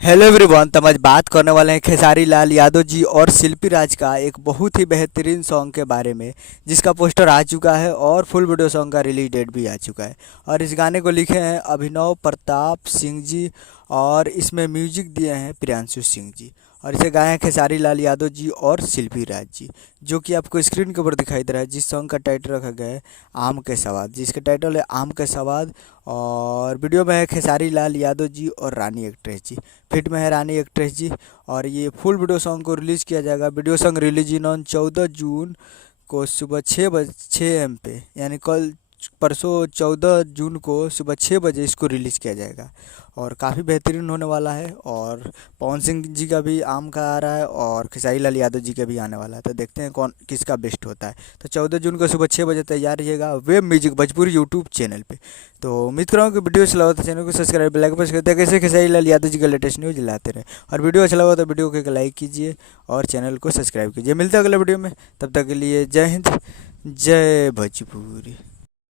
Hello everyone. तो हम आज बात करने वाले हैं खेसारी लाल यादव जी और शिल्पी राज का एक बहुत ही बेहतरीन सॉन्ग के बारे में, जिसका पोस्टर आ चुका है और फुल वीडियो सॉन्ग का रिलीज डेट भी आ चुका है। और इस गाने को लिखे हैं अभिनव प्रताप सिंह जी और इसमें म्यूजिक दिए हैं प्रियांशु सिंह जी। और इसे गाए हैं खेसारी लाल यादव जी और शिल्पी राज जी, जो कि आपको स्क्रीन के ऊपर दिखाई दे रहा है। जिस सॉन्ग का टाइटल रखा गया है आम के सवाद, जिसका टाइटल है आम के सवाद। और वीडियो में है खेसारी लाल यादव जी और रानी एक्ट्रेस जी, फिट में है रानी एक्ट्रेस जी। और ये फुल वीडियो सॉन्ग को रिलीज़ किया जाएगा। Video song release in on 14 जून को सुबह 6 AM पे, यानी कल परसों 14 जून को सुबह 6 बजे इसको रिलीज़ किया जाएगा। और काफ़ी बेहतरीन होने वाला है। और पवन सिंह जी का भी आम का आ रहा है और खेसारी लाल यादव जी का भी आने वाला है। तो देखते हैं कौन किसका बेस्ट होता है। तो 14 जून को सुबह 6 बजे तैयार रहिएगा web music Bhojpuri YouTube channel पे। तो उम्मीद कर रहा हूँ कि वीडियो अच्छा लगा तो चैनल को सब्सक्राइब बेल आइकन प्रेस करते हैं, कैसे खेसारी लाल यादव जी का लेटेस्ट न्यूज़ लाते रहे। और वीडियो अच्छा लगा तो वीडियो को एक लाइक कीजिए और चैनल को सब्सक्राइब कीजिए। मिलते हैं अगले वीडियो में, तब तक के लिए जय हिंद, जय भोजपुरी।